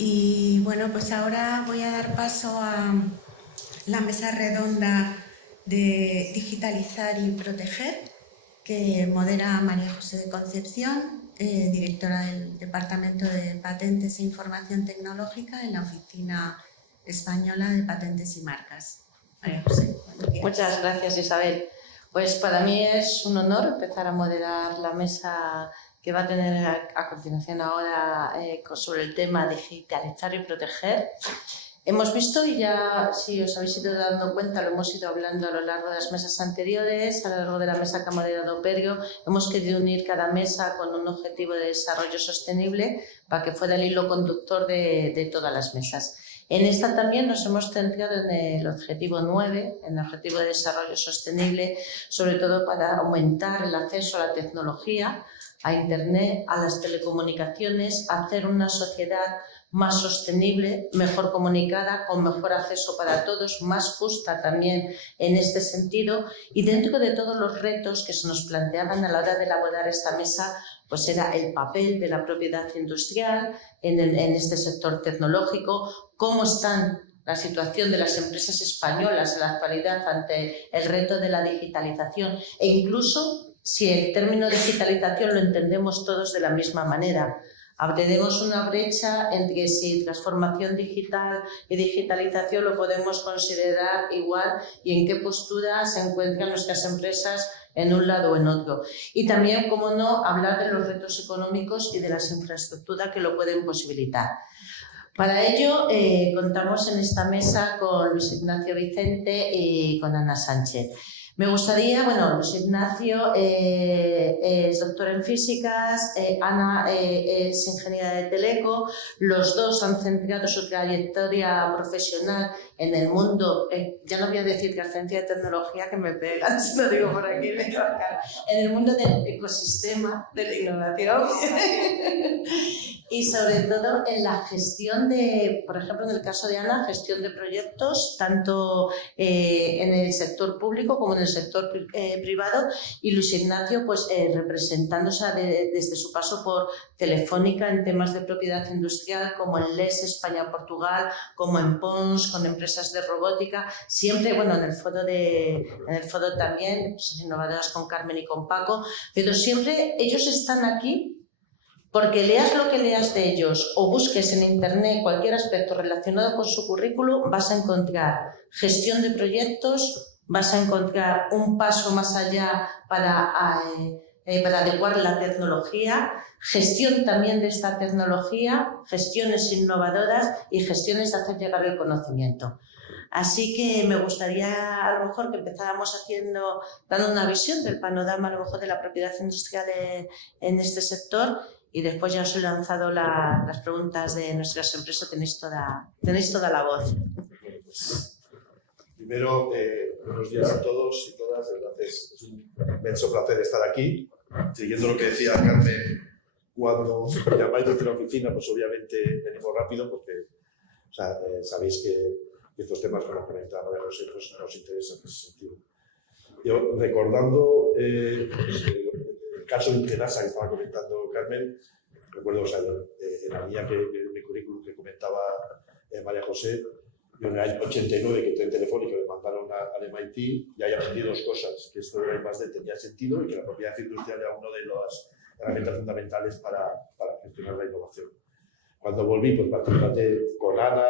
Y bueno, pues ahora voy a dar paso a la mesa redonda de digitalizar y proteger, que modera María José de Concepción, directora del Departamento de Patentes e Información Tecnológica en la Oficina Española de Patentes y Marcas. María José, muchas gracias, Isabel. Pues para mí es un honor empezar a moderar la mesa que va a tener a continuación ahora sobre el tema digitalizar y proteger. Hemos visto, y ya si os habéis ido dando cuenta, lo hemos ido hablando a lo largo de las mesas anteriores, a lo largo de la mesa que ha moderado Perio, hemos querido unir cada mesa con un objetivo de desarrollo sostenible para que fuera el hilo conductor de todas las mesas. En esta también nos hemos centrado en el objetivo 9, en el objetivo de desarrollo sostenible, sobre todo para aumentar el acceso a la tecnología, a Internet, a las telecomunicaciones, hacer una sociedad más sostenible, mejor comunicada, con mejor acceso para todos, más justa también en este sentido, y dentro de todos los retos que se nos planteaban a la hora de elaborar esta mesa, pues era el papel de la propiedad industrial en este sector tecnológico, cómo está la situación de las empresas españolas en la actualidad ante el reto de la digitalización e incluso si el término digitalización lo entendemos todos de la misma manera. Tenemos una brecha entre si transformación digital y digitalización lo podemos considerar igual y en qué postura se encuentran nuestras empresas en un lado o en otro. Y también, cómo no, hablar de los retos económicos y de las infraestructuras que lo pueden posibilitar. Para ello, contamos en esta mesa con Luis Ignacio Vicente y con Ana Sánchez. Me gustaría, Luis Ignacio es doctor en físicas, Ana es ingeniera de teleco, los dos han centrado su trayectoria profesional en el mundo, ya no voy a decir que ciencia de tecnología, que me pegan, si lo digo por aquí, en el mundo del ecosistema de la innovación y sobre todo en la gestión de, por ejemplo, en el caso de Ana, gestión de proyectos, tanto en el sector público como en el sector privado, y Luis Ignacio representándose desde su paso por Telefónica en temas de propiedad industrial como en LES, España-Portugal, como en Pons, con empresas de robótica, siempre, en el foro también, pues, innovadoras con Carmen y con Paco, pero siempre ellos están aquí porque leas lo que leas de ellos o busques en Internet cualquier aspecto relacionado con su currículum, vas a encontrar gestión de proyectos, vas a encontrar un paso más allá para adecuar la tecnología, gestión también de esta tecnología, gestiones innovadoras y gestiones de hacer llegar el conocimiento. Así que me gustaría a lo mejor que empezáramos dando una visión del panorama a lo mejor de la propiedad industrial en este sector, y después ya os he lanzado las preguntas de nuestras empresas, tenéis toda la voz. Primero, buenos días a todos y todas, de verdad es un inmenso placer estar aquí, siguiendo lo que decía Carmen, cuando me llamáis desde la oficina, pues obviamente venimos rápido porque sabéis que estos temas que nos comentan María José pues nos interesan en ese sentido. Yo, recordando el caso de Ingenasa que estaba comentando Carmen, recuerdo en la línea en mi currículum que comentaba María José, yo en el año 89 que entré en Telefónica me mandaron al MIT y ahí aprendí dos cosas, que esto de la I+D tenía sentido y que la propiedad industrial era una de las herramientas fundamentales para gestionar la innovación. Cuando volví, pues participé con Ana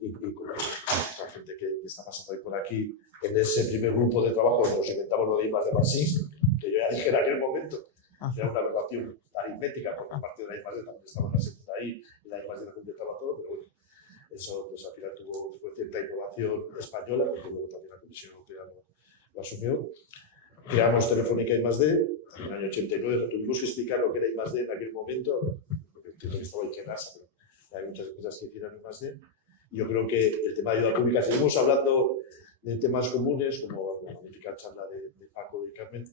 y con la gente que está pasando hoy por aquí en ese primer grupo de trabajo donde nos inventamos lo de I+D+I, que yo ya dije en aquel momento, era una relación aritmética, porque parte de la I+D también estaba en la segunda I y la I+D la completaba todo, pero bueno, eso pues, al final fue cierta innovación española, porque luego también la Comisión Europea lo asumió. Creamos Telefónica I+D en el año 89, tuvimos que explicar lo que era I+D en aquel momento, porque entiendo que estaba Ingenasa, pero hay muchas empresas que hicieron I+D. Y yo creo que el tema de ayuda pública, seguimos hablando de temas comunes, como la magnífica charla de Paco y Carmen,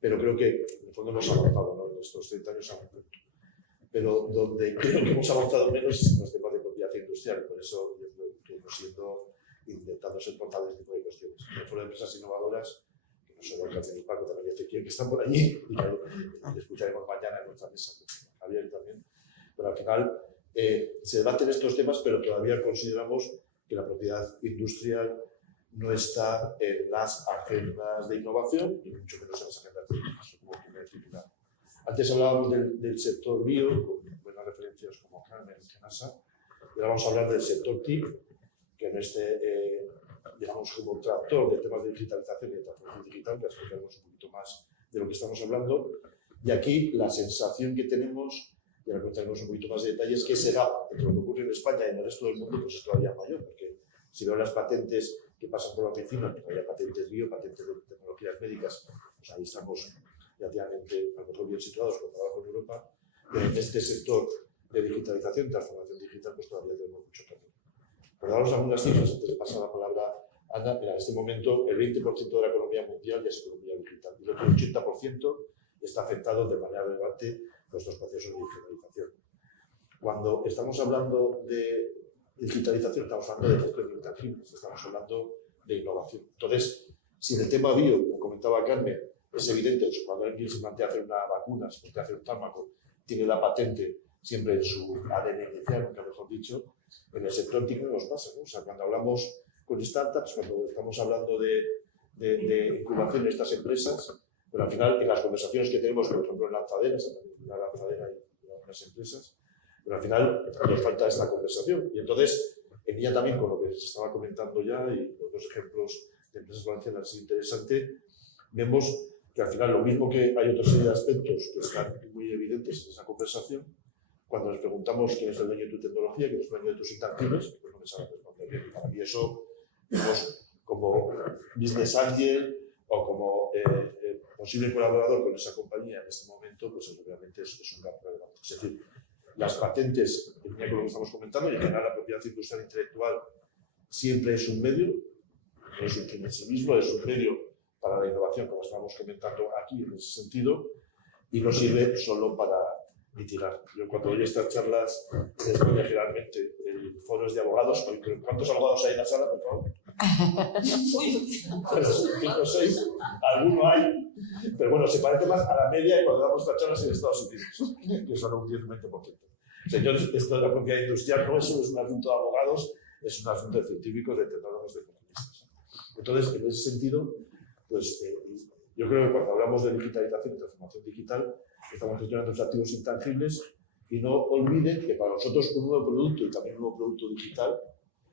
pero creo que en el fondo hemos avanzado, ¿no? En estos 30 años a un punto. Pero donde creo que hemos avanzado menos es en los temas de propiedad industrial, por eso yo creo que hemos intentando ser portales de este tipo de cuestiones. En el foro de empresas innovadoras, que no solo Carmen y Paco, también Ezequiel, que están por allí, y que escucharemos mañana en nuestra mesa con Javier también, pero al final se debaten estos temas, pero todavía consideramos que la propiedad industrial no está en las agendas de innovación y mucho menos en las agendas científicas, como primer titular. Antes hablábamos del sector bio, con buenas referencias como Carmen y Genasa, y ahora vamos a hablar del sector TIC, que en este, digamos, como tractor de temas de digitalización y de transformación digital, que explicaremos un poquito más de lo que estamos hablando. Y aquí la sensación que tenemos, y ahora contaremos un poquito más de detalles, que ese gap entre lo que ocurre en España y en el resto del mundo pues es todavía mayor, porque si veo las patentes que pasan por la oficina, que haya patentes bio, patentes de tecnologías médicas, pues ahí estamos relativamente a lo mejor bien situados comparado con Europa, pero en este sector de digitalización y transformación digital pues todavía tenemos mucho que hacer. Por daros algunas cifras, antes de pasar la palabra a Ana, en este momento el 20% de la economía mundial ya es economía digital y el otro 80% está afectado de manera relevante por estos procesos de digitalización. Cuando estamos hablando de digitalización, estamos hablando de efectos intangibles, estamos hablando de innovación. Entonces, si en el tema bio, como comentaba Carmen, es evidente que cuando alguien se plantea hacer una vacuna, se plantea hacer un fármaco, tiene la patente siempre en su ADN inicial, nunca mejor dicho, en el sector TIC no nos pasa, ¿no? O sea, cuando hablamos con startups, cuando estamos hablando de incubación de estas empresas, pero al final en las conversaciones que tenemos, por ejemplo, en lanzaderas, una lanzadera y algunas empresas, pero al final nos falta esta conversación. Y entonces, en ella también, con lo que se estaba comentando ya, y los dos ejemplos de empresas valencianas interesante, vemos que al final lo mismo que hay otra serie de aspectos que están muy evidentes en esa conversación, cuando les preguntamos quién es el dueño de tu tecnología, quién es el dueño de tus intangibles, pues no me saben responder bien. Para mí eso, digamos, como business angel o como posible colaborador con esa compañía en este momento, pues realmente es un gap relevante. Es decir, las patentes, en línea con lo que estamos comentando, y en general la propiedad industrial intelectual siempre es un medio, no es un fin en sí mismo, es un medio para la innovación, como estamos comentando aquí en ese sentido, y no sirve solo para mitigar. Yo cuando doy estas charlas en España, generalmente en foros de abogados, ¿cuántos abogados hay en la sala, por favor? Pues 5 o 6, alguno hay, pero bueno, se parece más a la media de cuando damos estas charlas en Estados Unidos, que son un 10-20%. Señores, esto de la propiedad industrial no es un asunto de abogados, es un asunto de científicos, de tecnólogos, de economistas. Entonces, en ese sentido, pues yo creo que cuando hablamos de digitalización y transformación digital, estamos gestionando los activos intangibles y no olviden que para nosotros un nuevo producto y también un nuevo producto digital,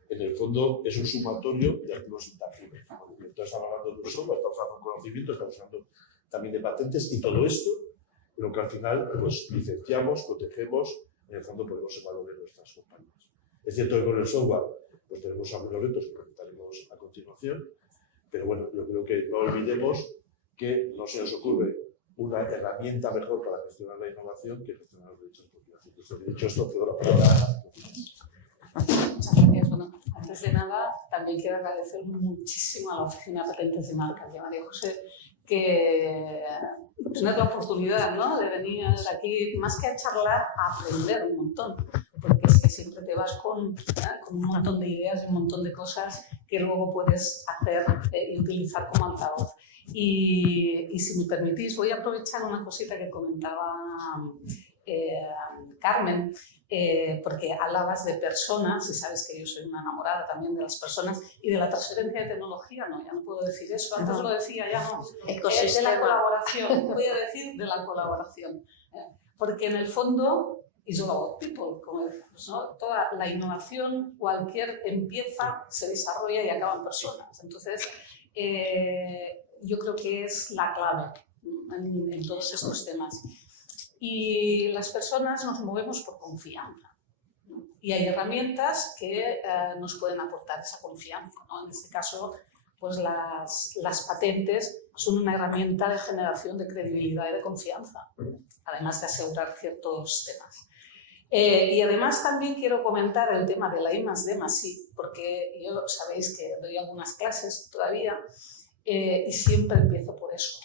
en el fondo es un sumatorio de activos intangibles. Entonces estamos hablando de un software, estamos hablando de conocimiento, estamos hablando también de patentes y todo esto, pero que al final pues licenciamos, protegemos, en el fondo ponemos en valor en nuestras compañías. Es cierto que con el software pues tenemos algunos retos que comentaremos a continuación, pero bueno, yo creo que no olvidemos que no se nos ocurre una herramienta mejor para gestionar la innovación que gestionar los derechos de propiedad. Entonces, dicho esto, cedo la palabra a Ana. Muchas gracias. Bueno, antes de nada, también quiero agradecer muchísimo a la Oficina de Patentes de Marcas y a María José que tener la oportunidad, ¿no?, de venir aquí, más que a charlar, a aprender un montón. Porque es que siempre te vas con un montón de ideas y un montón de cosas que luego puedes hacer y utilizar como altavoz. Y si me permitís, voy a aprovechar una cosita que comentaba Carmen, porque hablabas de personas, y sabes que yo soy una enamorada también de las personas y de la transferencia de tecnología, no, ya no puedo decir eso, antes lo decía, ya no. De la colaboración, voy a decir de la colaboración, porque en el fondo is all about people, como decimos, ¿no? Toda la innovación, cualquier empieza, se desarrolla y acaba en personas. Entonces, yo creo que es la clave en todos estos temas. Y las personas nos movemos por confianza, ¿no? Y hay herramientas que nos pueden aportar esa confianza, ¿no? En este caso, pues las patentes son una herramienta de generación de credibilidad y de confianza, además de asegurar ciertos temas. Y además también quiero comentar el tema de la I+D+I, porque yo sabéis que doy algunas clases todavía y siempre empiezo por eso,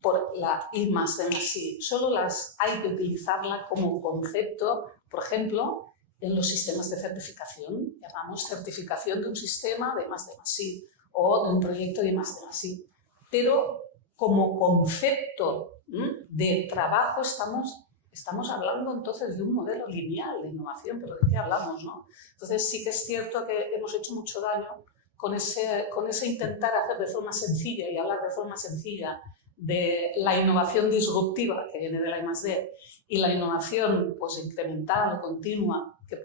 por la I+D+I. Solo hay que utilizarla como concepto, por ejemplo, en los sistemas de certificación. Llamamos certificación de un sistema de I+D+I o de un proyecto de I+D+I. Pero como concepto de trabajo estamos estamos hablando entonces de un modelo lineal de innovación, pero ¿de qué hablamos, no? Entonces sí que es cierto que hemos hecho mucho daño con ese intentar hacer de forma sencilla y hablar de forma sencilla de la innovación disruptiva que viene de la I+D y la innovación pues, incremental, continua, que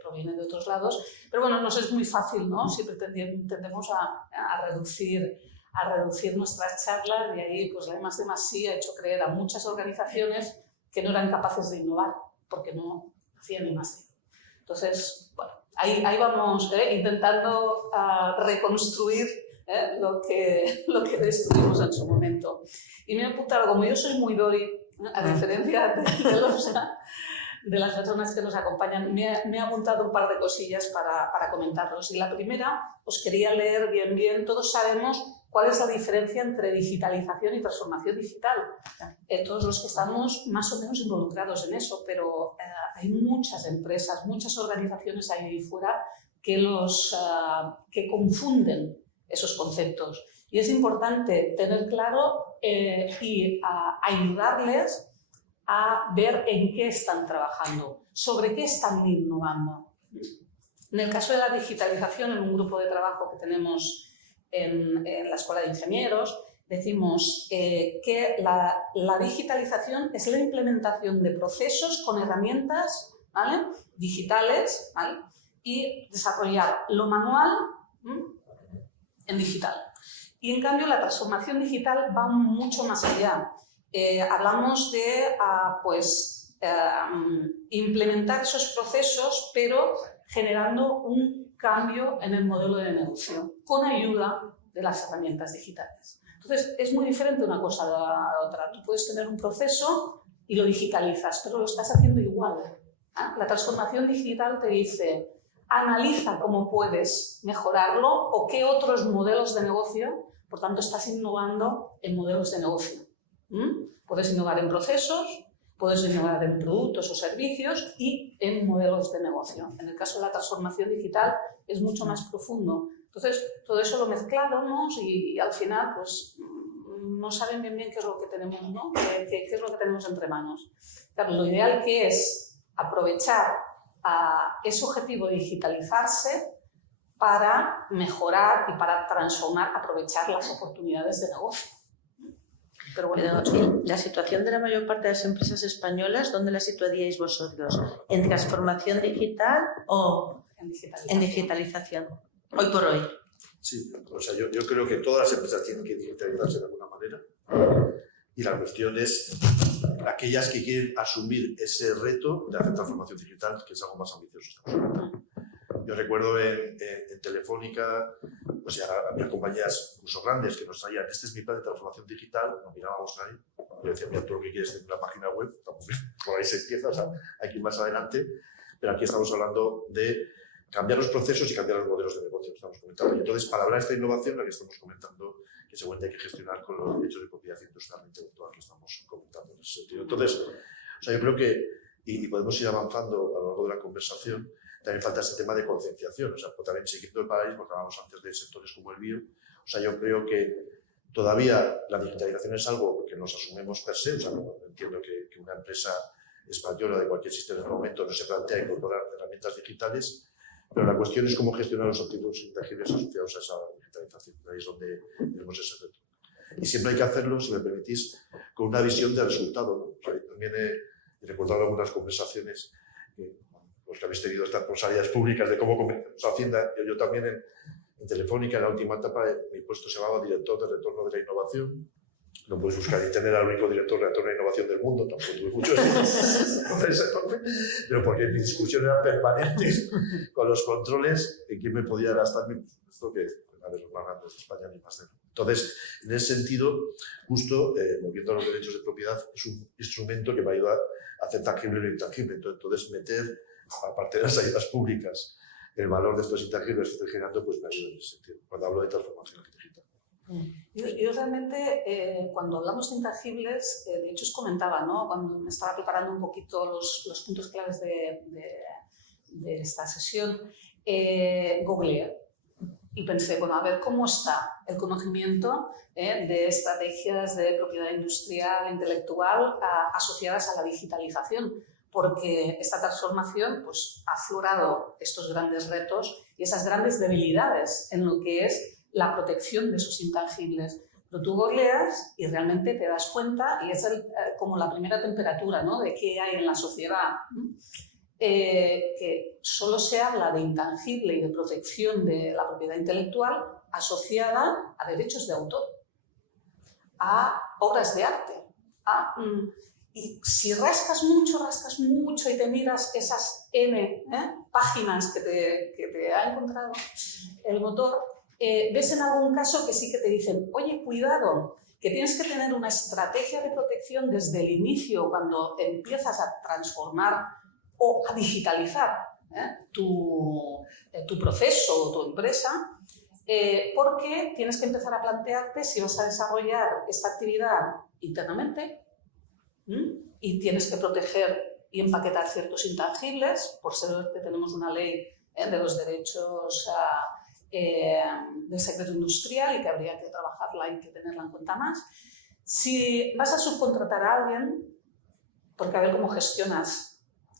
proviene de otros lados. Pero bueno, nos es muy fácil, ¿no? Siempre tendemos a reducir nuestras charlas y ahí pues, la I+D+I sí ha hecho creer a muchas organizaciones que no eran capaces de innovar porque no hacían I+D. Entonces, bueno, ahí vamos intentando reconstruir lo que destruimos en su momento. Y me he apuntado, como yo soy muy Dori, a diferencia de las personas que nos acompañan, me he apuntado un par de cosillas para comentarlos. Y la primera, os quería leer bien. Todos sabemos cuál es la diferencia entre digitalización y transformación digital. Todos los que estamos más o menos involucrados en eso, pero hay muchas empresas, muchas organizaciones ahí fuera que confunden esos conceptos. Y es importante tener claro y ayudarles a ver en qué están trabajando, sobre qué están innovando. En el caso de la digitalización, en un grupo de trabajo que tenemos en la Escuela de Ingenieros, decimos que la digitalización es la implementación de procesos con herramientas, ¿vale?, digitales, ¿vale?, y desarrollar lo manual en digital. Y en cambio la transformación digital va mucho más allá. Hablamos de implementar esos procesos, pero generando un cambio en el modelo de negocio, con ayuda de las herramientas digitales. Entonces, es muy diferente una cosa de la otra. Tú puedes tener un proceso y lo digitalizas, pero lo estás haciendo igual. La transformación digital te dice, analiza cómo puedes mejorarlo o qué otros modelos de negocio, por tanto, estás innovando en modelos de negocio. Puedes innovar en procesos, puedes innovar en productos o servicios y en modelos de negocio. En el caso de la transformación digital es mucho más profundo. Entonces, todo eso lo mezclamos y al final pues, no saben bien qué es lo que tenemos, ¿no? ¿Qué es lo que tenemos entre manos? Claro, lo ideal que es aprovechar ese objetivo de digitalizarse para mejorar y para transformar, aprovechar las oportunidades de negocio. Pero bueno, la situación de la mayor parte de las empresas españolas, ¿dónde la situaríais vosotros? ¿En transformación digital o en digitalización? Hoy por hoy. Sí, o sea, yo creo que todas las empresas tienen que digitalizarse de alguna manera. Y la cuestión es aquellas que quieren asumir ese reto de hacer transformación digital, que es algo más ambicioso. Yo recuerdo en Telefónica, pues ya había compañías incluso grandes que nos traían, este es mi plan de transformación digital, no mirábamos a nadie. Yo decía, mira, tú lo que quieres es tener una página web, por ahí se empieza, o sea, hay que ir más adelante, pero aquí estamos hablando de cambiar los procesos y cambiar los modelos de negocio que estamos comentando. Y entonces, para hablar de esta innovación, la que estamos comentando, que seguramente hay que gestionar con los derechos de propiedad industrial e intelectual que estamos comentando en ese sentido. Entonces, o sea, yo creo que, y podemos ir avanzando a lo largo de la conversación, también falta este tema de concienciación, o sea, pues también siguiendo el país, porque hablábamos antes de sectores como el bio, o sea, yo creo que todavía la digitalización es algo que nos asumimos per se, o sea, entiendo que una empresa española de cualquier sistema en el momento no se plantea incorporar herramientas digitales, pero la cuestión es cómo gestionar los activos intangibles asociados a esa digitalización, ahí es donde tenemos ese reto. Y siempre hay que hacerlo, si me permitís, con una visión de resultado, ¿no? O sea, también he recordado algunas conversaciones los que habéis tenido estas responsabilidades públicas de cómo comenzamos Hacienda. Yo también en Telefónica, en la última etapa, mi puesto se llamaba Director de Retorno de la Innovación. Lo puedes buscar en internet, era el único director de retorno de la innovación del mundo, tampoco tuve mucho con ese nombre, pero porque mi discusión era permanente con los controles en quién me podía gastar mi presupuesto, que una de los más grandes de España ni más de uno. Entonces, en ese sentido, justo, volviendo a los derechos de propiedad, es un instrumento que va a ayudar a hacer tangible lo intangible. Entonces, meter, aparte de las ayudas públicas, el valor de estos intangibles que estoy generando, pues me ayuda en ese sentido, cuando hablo de transformación digital. Yo realmente, cuando hablamos de intangibles, de hecho os comentaba, ¿no? Cuando me estaba preparando un poquito los puntos claves de esta sesión, googleé. Y pensé, bueno, a ver cómo está el conocimiento de estrategias de propiedad industrial, intelectual, asociadas a la digitalización, porque esta transformación pues, ha aflorado estos grandes retos y esas grandes debilidades en lo que es la protección de esos intangibles. Pero tú googleas y realmente te das cuenta, y es como la primera temperatura, ¿no?, de qué hay en la sociedad, que solo se habla de intangible y de protección de la propiedad intelectual asociada a derechos de autor, a obras de arte. Y si rascas mucho y te miras esas N páginas que te ha encontrado el motor, ves en algún caso que sí que te dicen, oye, cuidado, que tienes que tener una estrategia de protección desde el inicio, cuando empiezas a transformar o a digitalizar tu proceso o tu empresa, porque tienes que empezar a plantearte si vas a desarrollar esta actividad internamente y tienes que proteger y empaquetar ciertos intangibles, por ser que tenemos una ley de los derechos del secreto industrial y que habría que trabajarla y que tenerla en cuenta más. Si vas a subcontratar a alguien, porque a ver cómo gestionas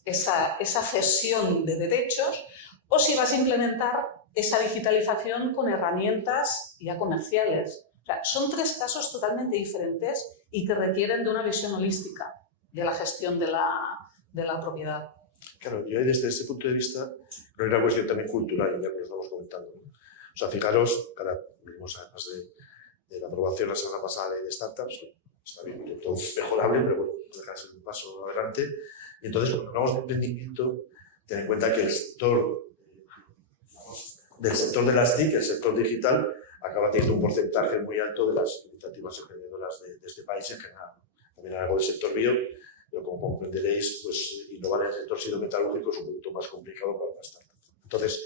esa cesión de derechos, o si vas a implementar esa digitalización con herramientas ya comerciales. O sea, son tres casos totalmente diferentes y que requieren de una visión holística de la gestión de la propiedad. Claro, yo desde ese punto de vista creo que es una cuestión también cultural, ya que lo estamos comentando, ¿no? O sea, fijaros, ahora vimos además de la aprobación la semana pasada de la ley de startups, está bien, todo mejorable, pero bueno, no deja de ser un paso adelante. Y entonces, cuando hablamos de emprendimiento, ten en cuenta que el sector de las TIC, el sector digital, acaba teniendo un porcentaje muy alto de las iniciativas emprendedoras de este país en general. También algo del sector bio, pero como comprenderéis, pues innovar en el sector sido-metalúrgico es un poquito más complicado para una startup. Entonces,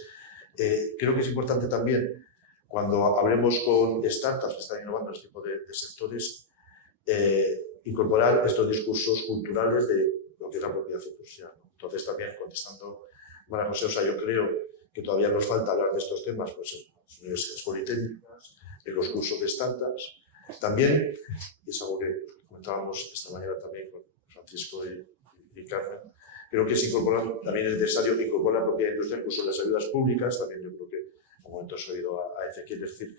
creo que es importante también, cuando hablemos con startups que están innovando en este tipo de sectores, incorporar estos discursos culturales de lo que es la propiedad industrial, ¿no? Entonces, también contestando María José, o sea, yo creo que todavía nos falta hablar de estos temas pues, en las universidades politécnicas, en los cursos de startups. También, y es algo que comentábamos esta mañana también con Francisco y Carmen, creo que también es necesario incorporar la propiedad industrial, incluso en las ayudas públicas. También yo creo que, en un momento he oído a Ezequiel, es decir,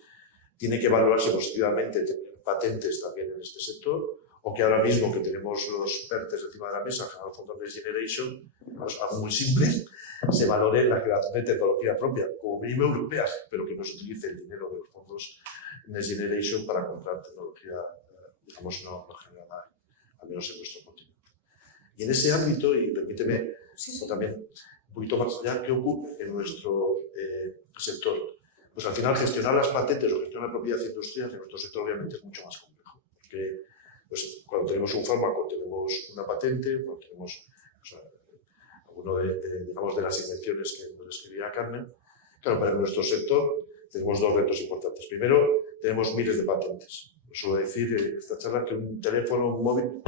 tiene que valorarse positivamente tener patentes también en este sector, o que ahora mismo que tenemos los PERTES encima de la mesa, General Fund of Next Generation, pues algo muy simple, se valore la creación de tecnología propia, como mínimo europea, pero que no se utilice el dinero de los fondos Next Generation para comprar tecnología, digamos, no generada, al menos en nuestro continente. Y en ese ámbito, y permíteme también un poquito más allá, ¿qué ocurre en nuestro sector? Pues al final gestionar las patentes o gestionar la propiedad industrial en nuestro sector obviamente es mucho más complejo, porque pues, cuando tenemos un fármaco tenemos una patente, cuando tenemos alguno de las invenciones que nos describía Carmen. Claro, para nuestro sector tenemos dos retos importantes. Primero, tenemos miles de patentes. Suelo decir en esta charla que un teléfono, un móvil,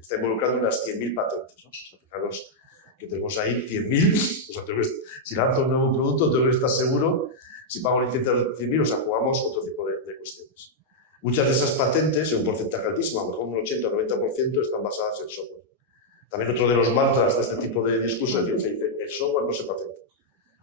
está involucrado en unas 100.000 patentes, ¿no? O sea, fijaros que tenemos ahí 100.000, o sea, si lanzo un nuevo producto tengo que estar seguro, si pago licencias de 100.000, o sea, jugamos otro tipo de cuestiones. Muchas de esas patentes, en un porcentaje altísimo, a lo mejor un 80 o 90%, están basadas en software. También otro de los mantras de este tipo de discursos es que se dice, el software no se patenta.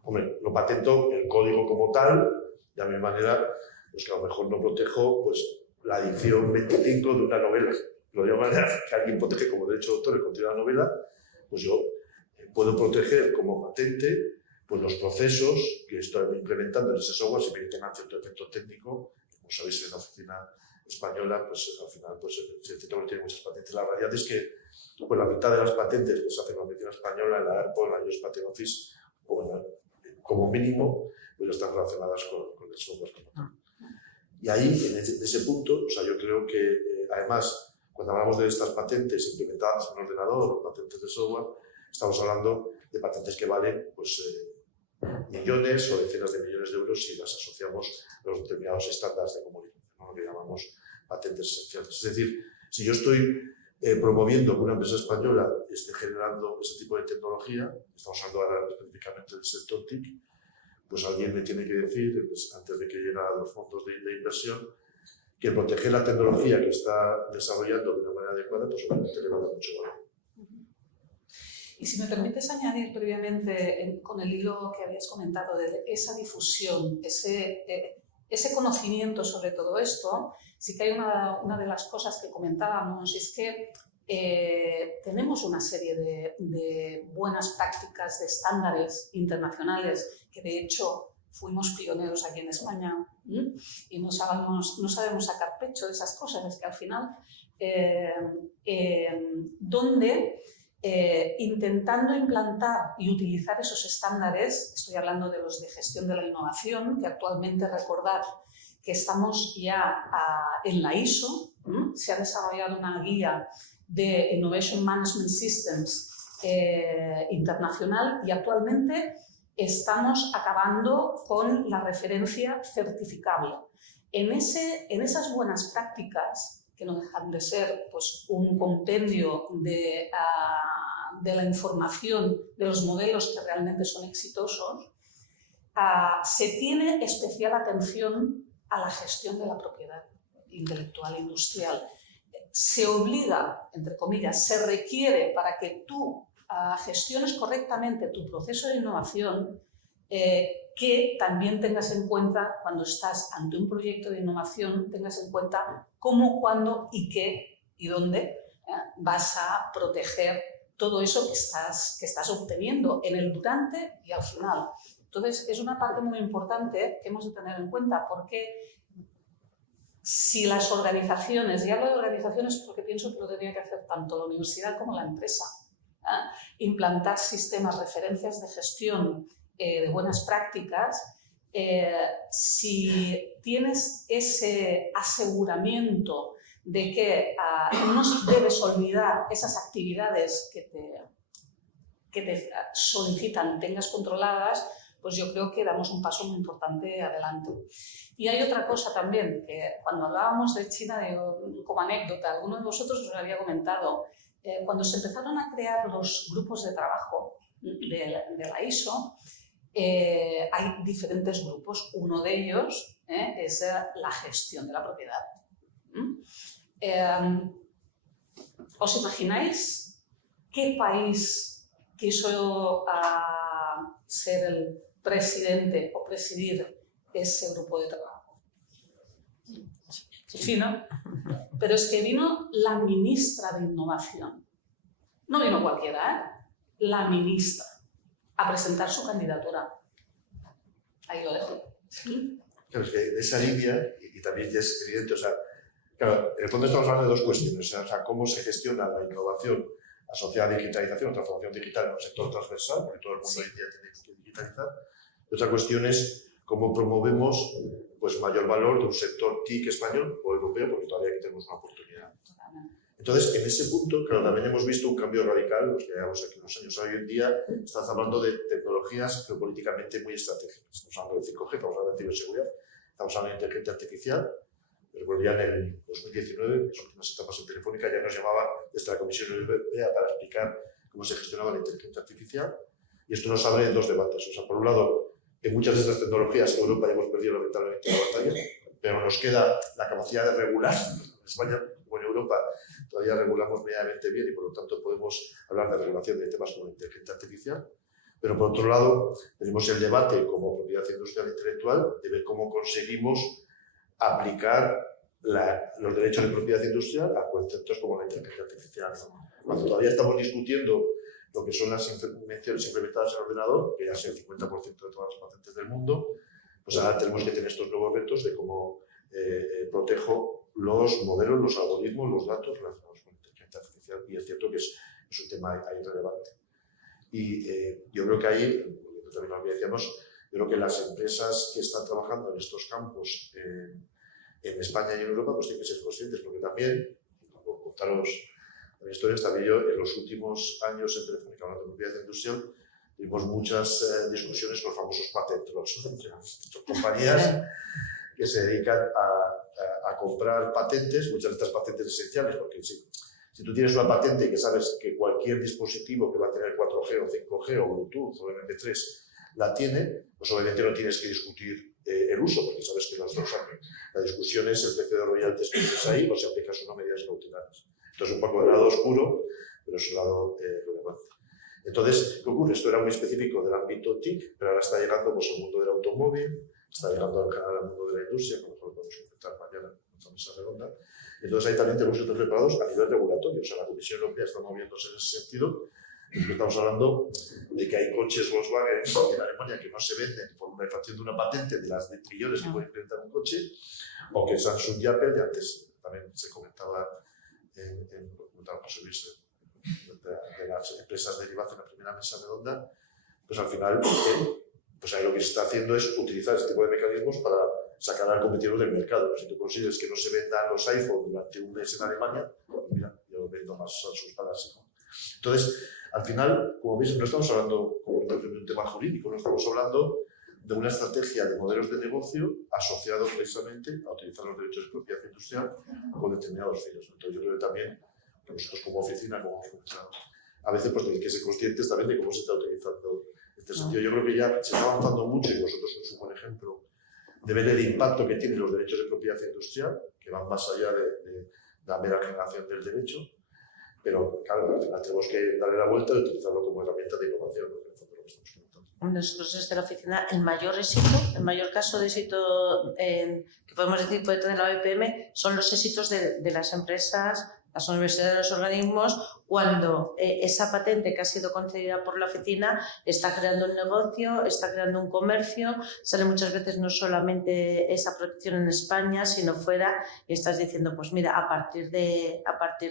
Hombre, lo patento el código como tal, de la misma manera, pues que a lo mejor no protejo pues, la edición 25 de una novela. Pero de la manera que alguien protege como derecho de autor el contenido de la novela, pues yo puedo proteger como patente pues, los procesos que estoy implementando en ese software, si bien tengan cierto efecto técnico. Como sabéis, en la oficina española, pues al final pues, el sector tiene muchas patentes. La realidad es que pues, la mitad de las patentes que se hacen en la oficina española, en la ARPO, en la US Patent Office, como mínimo, pues están relacionadas con el software. Y ahí, en ese punto, o sea, yo creo que además, cuando hablamos de estas patentes implementadas en un ordenador, patentes de software, estamos hablando de patentes que valen pues, millones o decenas de millones de euros si las asociamos a los determinados estándares de comunicación, ¿no? Lo que llamamos patentes esenciales. Es decir, si yo estoy promoviendo que una empresa española esté generando ese tipo de tecnología, estamos hablando ahora específicamente del sector TIC, pues alguien me tiene que decir, pues, antes de que lleguen a los fondos de inversión, que proteger la tecnología que está desarrollando de una manera adecuada, pues obviamente le va a dar mucho valor. Y si me permites añadir previamente, con el hilo que habías comentado, de esa difusión, ese conocimiento sobre todo esto, sí que hay una de las cosas que comentábamos, es que tenemos una serie de buenas prácticas, de estándares internacionales, que de hecho fuimos pioneros aquí en España, y no sabemos sacar pecho de esas cosas, es que al final, donde intentando implantar y utilizar esos estándares, estoy hablando de los de gestión de la innovación, que actualmente recordad que estamos ya en la ISO, se ha desarrollado una guía de Innovation Management Systems internacional y actualmente estamos acabando con la referencia certificable. En esas buenas prácticas, que no dejan de ser pues, un compendio de la información de los modelos que realmente son exitosos, se tiene especial atención a la gestión de la propiedad intelectual e industrial. Se obliga, entre comillas, se requiere para que tú gestiones correctamente tu proceso de innovación, que también tengas en cuenta, cuando estás ante un proyecto de innovación, tengas en cuenta cómo, cuándo y qué y dónde vas a proteger todo eso que estás obteniendo en el durante y al final. Entonces, es una parte muy importante que hemos de tener en cuenta, porque si las organizaciones, y hablo de organizaciones porque pienso que lo tendría que hacer tanto la universidad como la empresa, implantar sistemas, referencias de gestión de buenas prácticas, si tienes ese aseguramiento de que no debes olvidar esas actividades que te solicitan, tengas controladas, pues yo creo que damos un paso muy importante adelante. Y hay otra cosa también, que cuando hablábamos de China, como anécdota, alguno de vosotros os había comentado, cuando se empezaron a crear los grupos de trabajo de la ISO, hay diferentes grupos. Uno de ellos es la gestión de la propiedad. ¿Os imagináis qué país quiso ser el presidente o presidir ese grupo de trabajo? China. Pero es que vino la ministra de Innovación. No vino cualquiera, la ministra, a presentar su candidatura. Ahí lo dejo. Claro, es que de esa línea, y también ya es evidente, o sea, claro, en el fondo estamos hablando de dos cuestiones, o sea, cómo se gestiona la innovación asociada a digitalización, transformación digital en un sector transversal, porque todo el mundo hoy en día tiene que digitalizar. Y otra cuestión es cómo promovemos pues, mayor valor de un sector TIC español o europeo, porque todavía aquí tenemos una oportunidad. Entonces, en ese punto, claro, también hemos visto un cambio radical, los que llevamos aquí unos años. Hoy en día estás hablando de tecnologías geopolíticamente muy estratégicas. Estamos hablando de 5G, estamos hablando de ciberseguridad, estamos hablando de inteligencia artificial. Recuerdo ya en el 2019, en las últimas etapas en Telefónica, ya nos llamaba desde la Comisión Europea para explicar cómo se gestionaba la inteligencia artificial. Y esto nos abre dos debates. O sea, por un lado, en muchas de estas tecnologías en Europa hemos perdido lamentablemente la batalla, pero nos queda la capacidad de regular. En España o en Europa todavía regulamos medianamente bien y por lo tanto podemos hablar de regulación de temas como la inteligencia artificial. Pero por otro lado, tenemos el debate como propiedad industrial e intelectual de ver cómo conseguimos aplicar los derechos de propiedad industrial a conceptos como la inteligencia artificial. Cuando todavía estamos discutiendo lo que son las menciones implementadas en el ordenador, que ya es el 50% de todas las patentes del mundo, pues ahora tenemos que tener estos nuevos retos de cómo protejo los modelos, los algoritmos, los datos relacionados con la inteligencia artificial. Y es cierto que es un tema ahí relevante. Y yo creo que ahí, también lo que decíamos, yo creo que las empresas que están trabajando en estos campos en España y en Europa pues tienen que ser conscientes, porque también, por contaros la historia, también yo en los últimos años en Telefónica, hablando de propiedad industrial, tuvimos muchas discusiones con los famosos patent trolls, ¿no? Compañías que se dedican a comprar patentes, muchas de estas patentes esenciales, porque si tú tienes una patente que sabes que cualquier dispositivo que va a tener 4G o 5G o Bluetooth o MP3 la tiene, pues obviamente no tienes que discutir el uso, porque sabes que los dos años. La discusión es el precio de royalties que tienes ahí o si aplicas unas medidas cautelares. Entonces, un poco del lado oscuro, pero es un lado relevante. Entonces, ¿qué ocurre? Esto era muy específico del ámbito TIC, pero ahora está llegando pues, al mundo del automóvil, está llegando en general al mundo de la industria, que a lo mejor podemos enfrentar mañana en nuestra mesa redonda. Entonces, ahí también tenemos que estar preparados a nivel regulatorio. O sea, la Comisión Europea está moviéndose en ese sentido. Estamos hablando de que hay coches Volkswagen en Alemania que no se venden por una infracción de una patente de las de trillones que puede implementar un coche, o que Samsung y Apple, y antes también se comentaba en José Luis, de las empresas derivadas en la primera mesa redonda, pues al final pues ahí lo que se está haciendo es utilizar este tipo de mecanismos para sacar al competidor del mercado. Si tú consigues que no se vendan los iPhone durante un mes en Alemania, pues mira, yo vendo más a sus palas. Entonces, al final, como veis, no estamos hablando como de un tema jurídico, no estamos hablando de una estrategia de modelos de negocio asociado precisamente a utilizar los derechos de propiedad industrial con determinados fines. Entonces, yo creo que también que nosotros como oficina, como a veces pues tenéis que ser conscientes también de cómo se está utilizando este sentido. Yo creo que ya se está avanzando mucho y vosotros sois un buen ejemplo de ver el impacto que tienen los derechos de propiedad industrial, que van más allá de la mera generación del derecho. Pero claro, al final tenemos que darle la vuelta y utilizarlo como herramienta de innovación, ¿no? En el fondo lo que estamos comentando. Nosotros desde la oficina, el mayor caso de éxito que podemos decir puede tener la OEPM son los éxitos de las empresas, las universidades, los organismos, cuando esa patente que ha sido concedida por la oficina está creando un negocio, está creando un comercio, sale muchas veces no solamente esa protección en España, sino fuera, y estás diciendo, pues mira, a partir de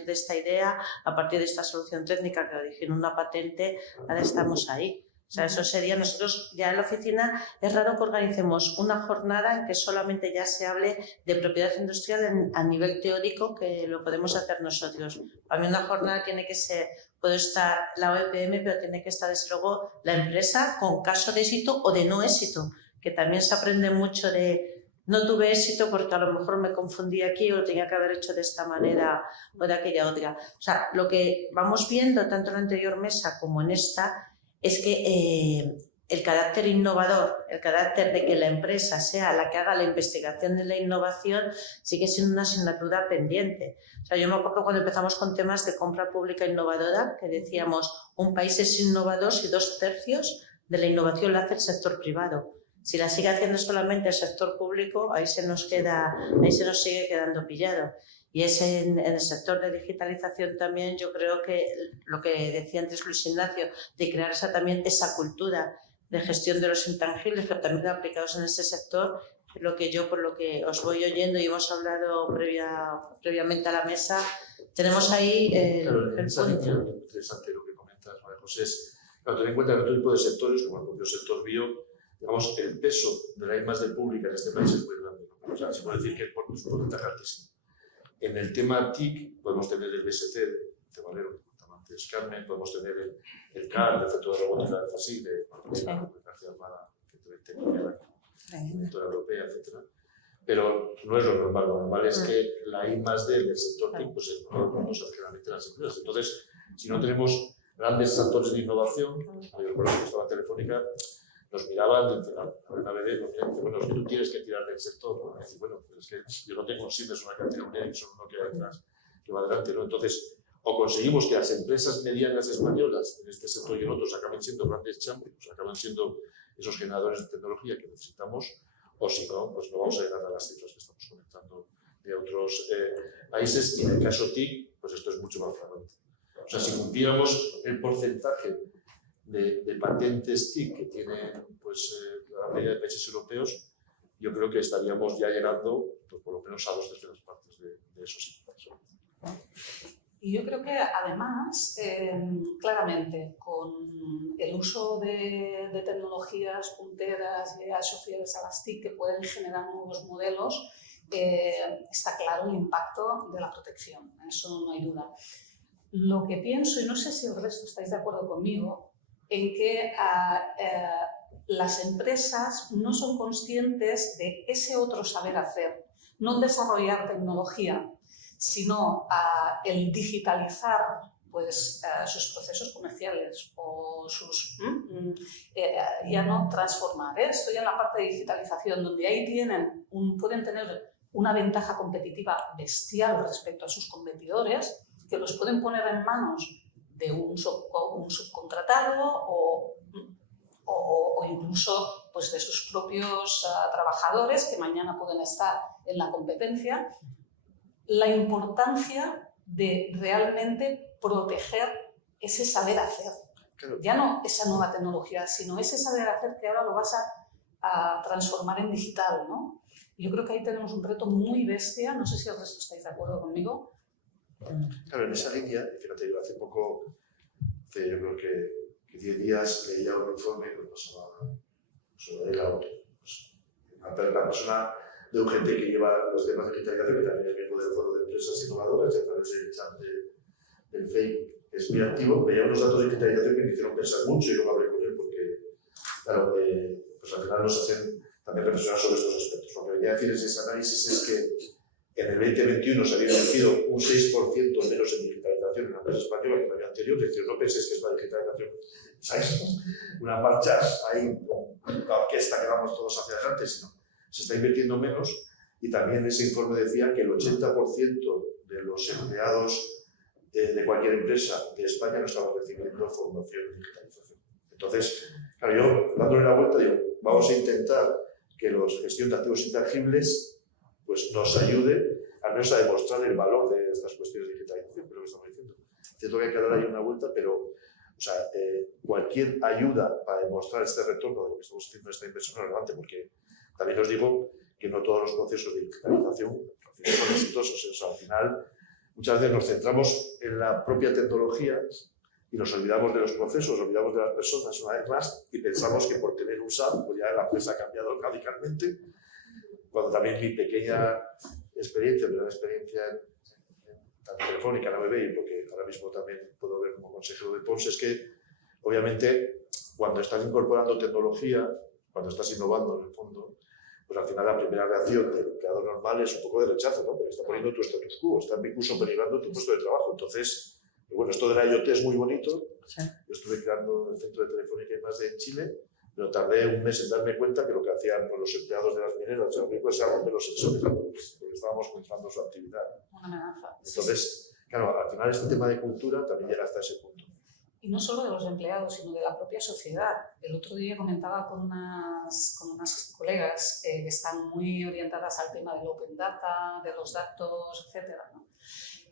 esta idea, a partir de esta solución técnica que originó una patente, ahora estamos ahí. O sea, eso sería, nosotros ya en la oficina es raro que organicemos una jornada en que solamente ya se hable de propiedad industrial a nivel teórico, que lo podemos hacer nosotros. Para mí una jornada tiene que ser, puede estar la OEPM, pero tiene que estar desde luego la empresa con caso de éxito o de no éxito, que también se aprende mucho de no tuve éxito porque a lo mejor me confundí aquí o lo tenía que haber hecho de esta manera o de aquella otra. O sea, lo que vamos viendo tanto en la anterior mesa como en esta es que el carácter innovador, el carácter de que la empresa sea la que haga la investigación de la innovación sigue siendo una asignatura pendiente. O sea, yo me acuerdo cuando empezamos con temas de compra pública innovadora, que decíamos, un país es innovador si 2/3 de la innovación la hace el sector privado. Si la sigue haciendo solamente el sector público, ahí se nos sigue quedando pillado. Y es en el sector de digitalización también, yo creo que lo que decía antes Luis Ignacio, de crear también esa cultura de gestión de los intangibles, pero también aplicados en ese sector, lo que yo, por lo que os voy oyendo y hemos hablado previamente a la mesa, tenemos ahí el punto. Interesante lo que comentas, María José, es, claro, ten en cuenta que otro tipo de sectores, como el propio sector bio, digamos, el peso de la I+D pública en este país es muy grande. O sea, se puede decir que es un porcentaje altísimo. En el tema TIC podemos tener el BSC de Valero, que comentaba antes Carmen, podemos tener el CAR, el efecto de robótica de FASI, de García Armada, que la monitora europea, etc. Pero no es lo normal. Lo normal es que la I+D del sector TIC pues es no se hace generalmente en las empresas. Entonces, si no tenemos grandes actores de innovación, yo recuerdo que estaba Telefónica, nos miraban y la BD nos decían, bueno, tú tienes que tirar del sector, ¿no? Y decir, bueno, pues es que yo no tengo siempre una cantidad de y solo uno que va detrás, que va adelante, ¿no? Entonces, o conseguimos que las empresas medianas españolas en este sector y en otros acaben siendo grandes champions, acaban siendo esos generadores de tecnología que necesitamos, o si no, pues no vamos a llegar a las cifras que estamos conectando de otros países. Y en el caso TIC, pues esto es mucho más flagrante. O sea, si cumpliéramos el porcentaje de patentes TIC que tienen pues, la mayoría de países europeos, yo creo que estaríamos ya llegando pues, por lo menos a 2/3 partes de esos impactos. Y yo creo que además, claramente, con el uso de tecnologías punteras y asociadas a las TIC que pueden generar nuevos modelos, está claro el impacto de la protección, eso no hay duda. Lo que pienso, y no sé si el resto estáis de acuerdo conmigo, en que las empresas no son conscientes de ese otro saber hacer, no desarrollar tecnología, sino el digitalizar pues, sus procesos comerciales o ya no transformar. Estoy en la parte de digitalización, donde ahí pueden tener una ventaja competitiva bestial respecto a sus competidores, que los pueden poner en manos de un subcontratado o incluso pues, de sus propios trabajadores que mañana pueden estar en la competencia. La importancia de realmente proteger ese saber hacer. Ya no esa nueva tecnología, sino ese saber hacer que ahora lo vas a transformar en digital, ¿no? Yo creo que ahí tenemos un reto muy bestia, no sé si el resto estáis de acuerdo conmigo. Claro, en esa línea, fíjate, yo hace poco, yo creo que 10 días leía un informe que pasaba sobre el auto. Una persona de un gente que lleva los temas de digitalización, que también es miembro del foro de empresas innovadoras, y a través del chat del Facebook, que es muy activo, veía unos datos de digitalización que me hicieron pensar mucho y luego hablé con él porque, claro, pues al final nos hacen también reflexionar sobre estos aspectos. Lo que venía a decir es ese análisis es que en el 2021 se había invertido un 6% menos en digitalización en la empresa española que el año anterior. Es decir, no penséis que es la digitalización, ¿sabes? Una marcha ahí, una orquesta que vamos todos hacia adelante, sino se está invirtiendo menos. Y también ese informe decía que el 80% de los empleados de cualquier empresa de España no estaban recibiendo formación en digitalización. Entonces, claro, yo dándole la vuelta digo, vamos a intentar que la gestión de activos intangibles pues, nos ayude al menos a demostrar el valor de estas cuestiones de digitalización, pero lo que estamos diciendo. Cierto que hay que dar ahí una vuelta, pero o sea, cualquier ayuda para demostrar este retorno de lo que estamos haciendo en esta inversión es relevante, porque también os digo que no todos los procesos de digitalización son exitosos. O sea, al final, muchas veces nos centramos en la propia tecnología y nos olvidamos de los procesos, nos olvidamos de las personas una vez más y pensamos que por tener un SAP pues ya la empresa ha cambiado radicalmente, cuando también mi pequeña experiencia, mi gran experiencia tanto telefónica en la ABB y porque ahora mismo también puedo ver como consejero de PONS, es que obviamente cuando estás incorporando tecnología, cuando estás innovando en el fondo, pues al final la primera reacción del empleado normal es un poco de rechazo, ¿no? Porque está poniendo tu status quo, está incluso peligrando tu puesto de trabajo. Entonces, bueno, esto de la IoT es muy bonito. Sí. Yo estuve creando el centro de Telefónica y más en Chile, pero tardé un mes en darme cuenta que lo que hacían los empleados de las mineras, o sea, era romper los sensores, porque estábamos controlando su actividad. Una amenaza. Entonces, claro, al final este tema de cultura también llega hasta ese punto. Y no solo de los empleados, sino de la propia sociedad. El otro día comentaba con unas colegas que están muy orientadas al tema del open data, de los datos, etc., ¿no?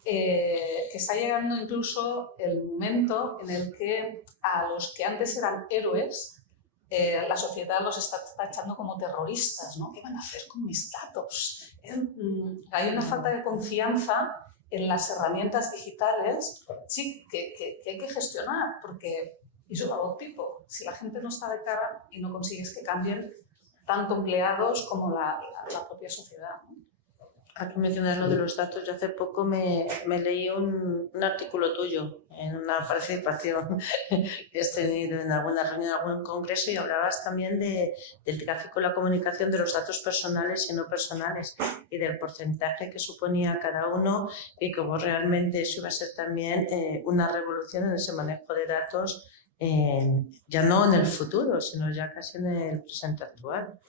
Que está llegando incluso el momento en el que a los que antes eran héroes, la sociedad los está tachando como terroristas, ¿no? ¿Qué van a hacer con mis datos? Hay una falta de confianza en las herramientas digitales, sí, que hay que gestionar, porque it's all about people. Si la gente no está de cara y no consigues que cambien tanto empleados como la propia sociedad, ¿no? Aquí mencionas lo de los datos. Yo hace poco me leí un artículo tuyo en una participación que has tenido en alguna reunión, en algún congreso, y hablabas también del tráfico y la comunicación de los datos personales y no personales y del porcentaje que suponía cada uno y cómo realmente eso iba a ser también una revolución en ese manejo de datos, ya no en el futuro, sino ya casi en el presente actual.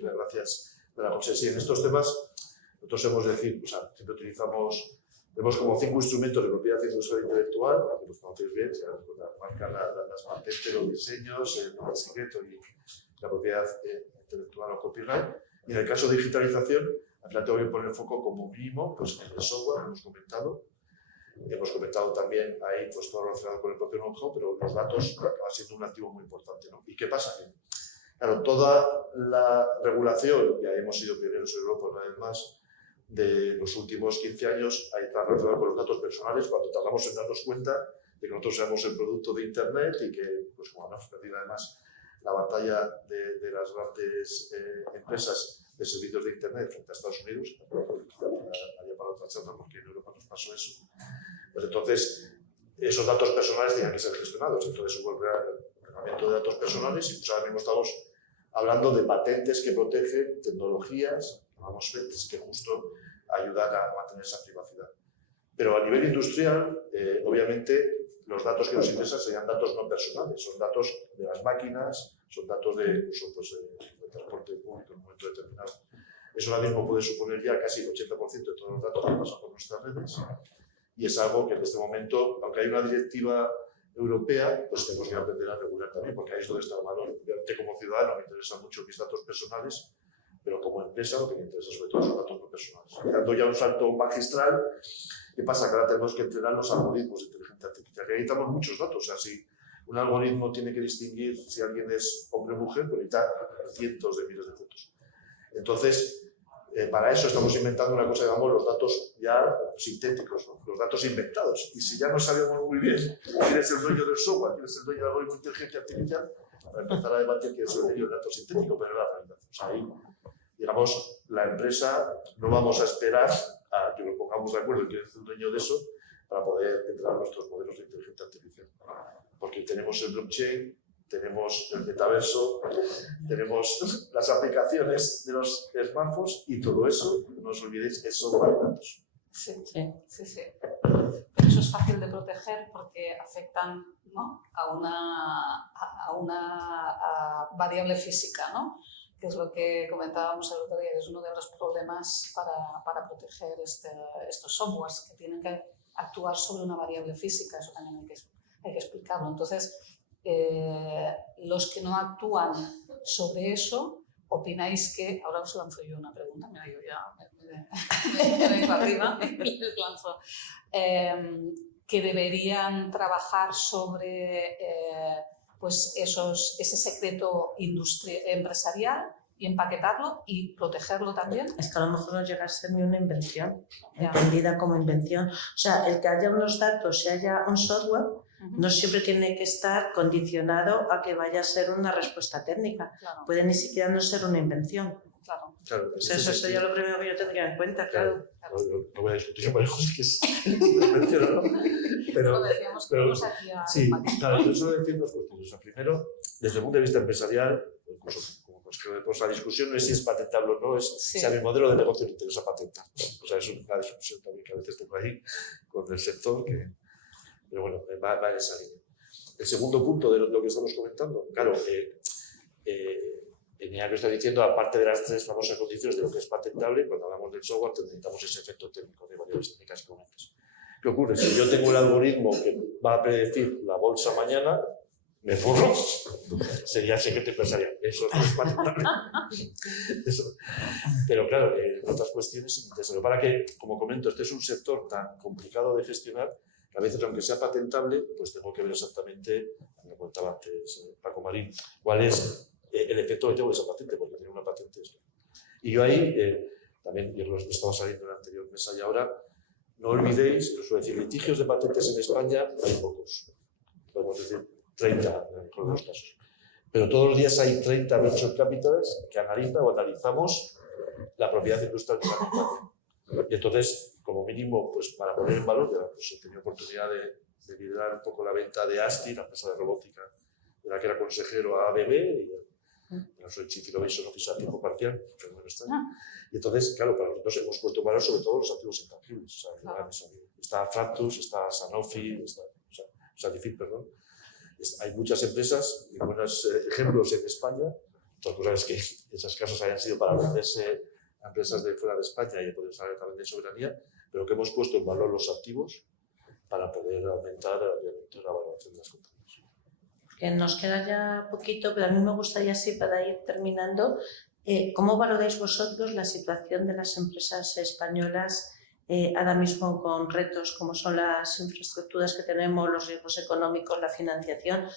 Gracias. Bueno, José, sí, en estos temas nosotros hemos decir, o sea, siempre tenemos como 5 instrumentos de propiedad industrial intelectual, que los conocéis bien, marcan las patentes, los diseños, el secreto y la propiedad intelectual o copyright. Y en el caso de digitalización, al final tengo que poner el foco como mínimo pues, en el software, hemos comentado también ahí pues, todo relacionado con el propio know-how, pero los datos acaban siendo un activo muy importante, ¿no? ¿Y qué pasa? Claro, toda la regulación, ya hemos sido pioneros en Europa una vez más, de los últimos 15 años está relacionada con los datos personales, cuando tardamos en darnos cuenta de que nosotros seamos el producto de Internet y que, pues como hemos perdido además la batalla de las grandes empresas de servicios de Internet frente a Estados Unidos, allá para otra charla porque en Europa nos pasó eso, pues entonces esos datos personales tenían que ser gestionados, entonces hubo el reglamento de datos personales y pues ahora mismo estamos hablando de patentes que protegen tecnologías, llamamos FETs, que justo ayudan a mantener esa privacidad. Pero a nivel industrial, obviamente, los datos que nos interesan serían datos no personales, son datos de las máquinas, son datos de uso pues, de transporte público en un momento determinado. Eso ahora mismo puede suponer ya casi el 80% de todos los datos que pasan por nuestras redes y es algo que en este momento, aunque hay una directiva europea, pues tenemos que aprender a regular también, porque ahí es donde está el valor. Obviamente, como ciudadano me interesan mucho mis datos personales, pero como empresa lo que me interesa sobre todo son datos no personales. Dando ya un salto magistral, ¿qué pasa? Que ahora tenemos que entrenar los algoritmos de inteligencia artificial. Y ahí necesitamos muchos datos. O sea, si un algoritmo tiene que distinguir si alguien es hombre o mujer, pues necesita cientos de miles de fotos. Entonces, para eso estamos inventando una cosa que llamamos los datos ya sintéticos, ¿no? Los datos inventados. Y si ya no sabemos muy bien quién es el dueño del software, quién es el dueño del algoritmo de inteligencia artificial, para empezar a debatir quién es el dueño del dato sintético, pero no la realidad. O sea, ahí, digamos, la empresa no vamos a esperar a que nos pongamos de acuerdo en quién es el dueño de eso para poder entrenar nuestros modelos de inteligencia artificial. Porque tenemos el blockchain, tenemos el metaverso, tenemos las aplicaciones de los smartphones y todo eso, no os olvidéis, es software de datos. Sí. Pero eso es fácil de proteger porque afectan, ¿no?, a una variable física, ¿no?, que es lo que comentábamos el otro día, que es uno de los problemas para proteger estos softwares que tienen que actuar sobre una variable física. Eso también hay que explicarlo. Entonces, los que no actúan sobre eso, ¿opináis que, ahora os lanzo yo una pregunta, mira, yo ya me vengo arriba y les lanzo, que deberían trabajar sobre pues ese secreto empresarial y empaquetarlo y protegerlo también? Es que a lo mejor no llega a ser ni una invención, entendida como invención. O sea, el que haya unos datos y haya un software no siempre tiene que estar condicionado a que vaya a ser una respuesta técnica. Claro. Puede ni siquiera no ser una invención. Claro. Claro, O sea, eso sería lo primero que yo tendría en cuenta, claro. No voy a discutir con ellos que es una invención o no. Pero, decíamos que vamos aquí a sí, claro, yo suelo decir dos cuestiones. O sea, primero, desde el punto de vista empresarial, incluso como consejero, pues la discusión no es si es patentable o no, es si a mi modelo de negocio le interesa patentar. O sea, es una discusión también que a veces tengo ahí con el sector, pero bueno, va en esa línea. El segundo punto de lo que estamos comentando, claro, tenía que estar diciendo, aparte de las tres famosas condiciones de lo que es patentable, cuando hablamos del software necesitamos ese efecto técnico de variables técnicas que comentas. ¿Qué ocurre? Si yo tengo un algoritmo que va a predecir la bolsa mañana, me forro, sería el secreto empresarial. Eso no es patentable. Eso. Pero claro, otras cuestiones sí me interesan. Para que, como comento, este es un sector tan complicado de gestionar que a veces, aunque sea patentable, pues tengo que ver exactamente, como comentaba antes Paco Marín, cuál es el efecto que tengo de esa patente, porque tener una patente es... Y yo ahí, también, yo lo estaba saliendo en la anterior mesa y ahora, no olvidéis, os voy a decir, litigios de patentes en España hay pocos. Podemos decir 30 en el mejor de los casos. Pero todos los días hay 30 venture capitals que analizan o analizamos la propiedad industrial de la compañía. Y entonces, como mínimo, pues para poner en valor, pues he tenido oportunidad de liderar un poco la venta de ASTI, la empresa de robótica, de la que era consejero a ABB, y yo soy Chief Innovation Officer a tiempo parcial, pero bueno, está. Y entonces, claro, para nosotros hemos puesto en valor sobre todo los activos intangibles. O sea, claro. Está Fractus, está Sanofi, está Scientific, perdón. Hay muchas empresas y buenos ejemplos en España. Otra cosa es que esos casos hayan sido para venderse a empresas de fuera de España y poder saber también de soberanía, pero que hemos puesto en valor los activos para poder aumentar obviamente la valoración de las compañías. Que nos queda ya poquito, pero a mí me gustaría, así para ir terminando, ¿cómo valoráis vosotros la situación de las empresas españolas ahora mismo con retos como son las infraestructuras que tenemos, los riesgos económicos, la financiación?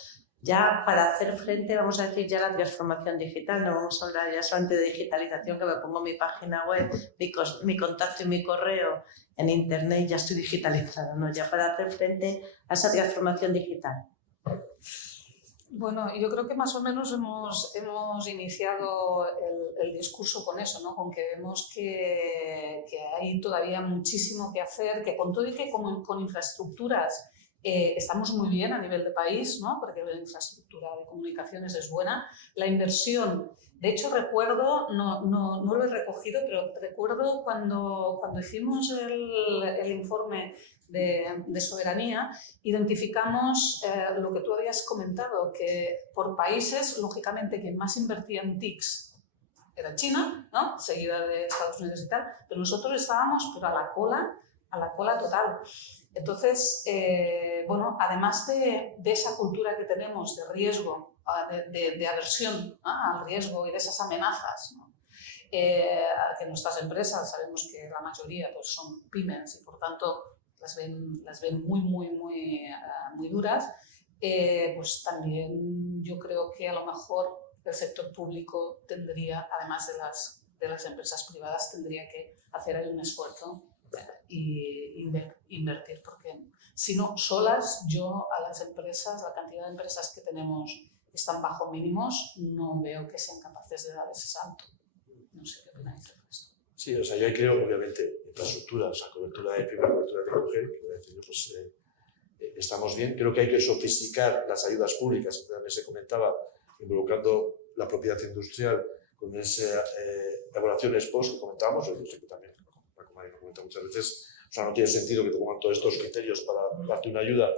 Ya para hacer frente, vamos a decir, ya a la transformación digital, no vamos a hablar ya solamente de digitalización, que me pongo mi página web, mi contacto y mi correo en internet, ya estoy digitalizada, ¿no? Ya para hacer frente a esa transformación digital. Bueno, yo creo que más o menos hemos iniciado el discurso con eso, ¿no? Con que vemos que hay todavía muchísimo que hacer, que con todo y que con infraestructuras Estamos muy bien a nivel de país, ¿no? Porque la infraestructura de comunicaciones es buena. La inversión, de hecho recuerdo, no lo he recogido, pero recuerdo cuando hicimos el informe de soberanía, identificamos lo que tú habías comentado, que por países, lógicamente, quien más invertía en TICs era China, ¿no? Seguida de Estados Unidos y tal, pero nosotros estábamos a la cola total. Entonces, bueno, además de esa cultura que tenemos de riesgo, de aversión, ¿no?, al riesgo y de esas amenazas, ¿no?, que nuestras empresas sabemos que la mayoría pues, son pymes y por tanto las ven muy duras, pues también yo creo que a lo mejor el sector público tendría, además de las empresas privadas, tendría que hacer ahí un esfuerzo y invertir, porque si no, solas, yo a las empresas, la cantidad de empresas que tenemos que están bajo mínimos, no veo que sean capaces de dar ese salto. No sé qué opináis de esto. Sí, o sea, yo creo, obviamente, infraestructura, o sea, cobertura de fibra, cobertura de 5G, que voy a decir, pues estamos bien. Creo que hay que sofisticar las ayudas públicas, que también se comentaba, involucrando la propiedad industrial con esas evaluaciones post que comentábamos, yo sé que también, como María comenta muchas veces, o sea, no tiene sentido que te pongan todos estos criterios para darte una ayuda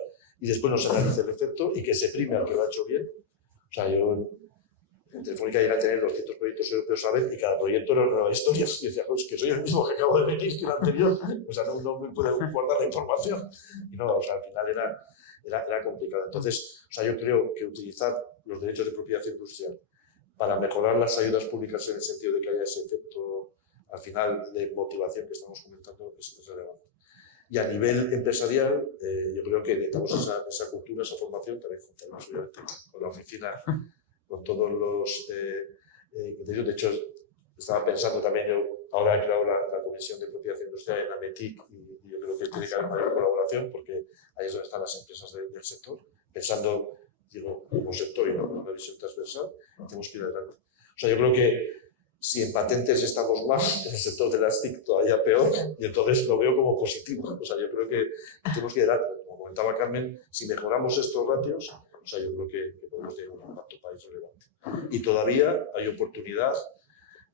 y después no se analice el efecto y que se prime al que lo ha hecho bien. O sea, yo en Telefónica llegué a tener 200 proyectos europeos a la vez y cada proyecto era una nueva historia. Y decía, pues que soy el mismo que acabo de venir que el anterior. O sea, no me puedo guardar la información. Y no, o sea, al final era complicado. Entonces, o sea, yo creo que utilizar los derechos de propiedad industrial para mejorar las ayudas públicas en el sentido de que haya ese efecto al final de motivación que estamos comentando es relevante. Y a nivel empresarial, yo creo que necesitamos esa cultura, esa formación, también con la oficina, con todos los criterios. De hecho, estaba pensando también, yo ahora he creado la Comisión de Propiedad Industrial en la METIC y yo creo que tiene que haber mayor colaboración porque ahí es donde están las empresas del sector, pensando, digo, como sector y no con una visión transversal, tenemos que ir adelante. O sea, yo creo que si en patentes estamos mal, en el sector de las TIC todavía peor, y entonces lo veo como positivo. O sea, yo creo que tenemos que ir adelante. Como comentaba Carmen, si mejoramos estos ratios, o sea, yo creo que podemos tener un impacto país relevante. Y todavía hay oportunidad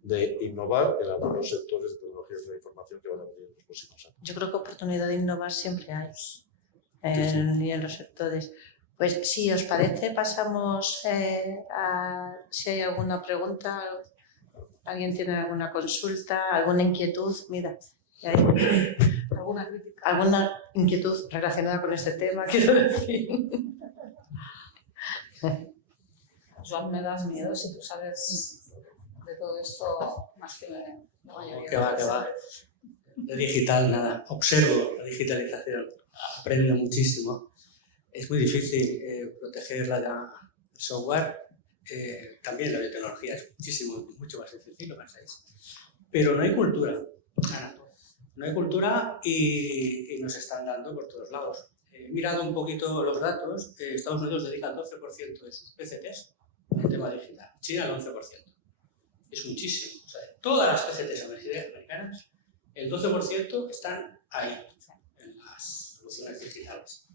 de innovar en algunos sectores de tecnologías de la información que van a venir en los próximos años. Yo creo que oportunidad de innovar siempre hay y en los sectores. Pues si os parece, pasamos a si hay alguna pregunta, alguien tiene alguna consulta, alguna inquietud, mira, alguna inquietud relacionada con este tema, quiero decir. Joan, me das miedo si tú sabes de todo esto más que la mayoría. Que va. De digital, nada. Observo la digitalización, aprendo muchísimo. Es muy difícil proteger el software. También la biotecnología es mucho más difícil, lo pensáis. Pero no hay cultura. No hay cultura y nos están dando por todos lados. He mirado un poquito los datos. Estados Unidos dedica el 12% de sus PCTs al tema digital. China el 11%. Es muchísimo. O sea, todas las PCTs americanas, el 12% están ahí, en las soluciones digitales.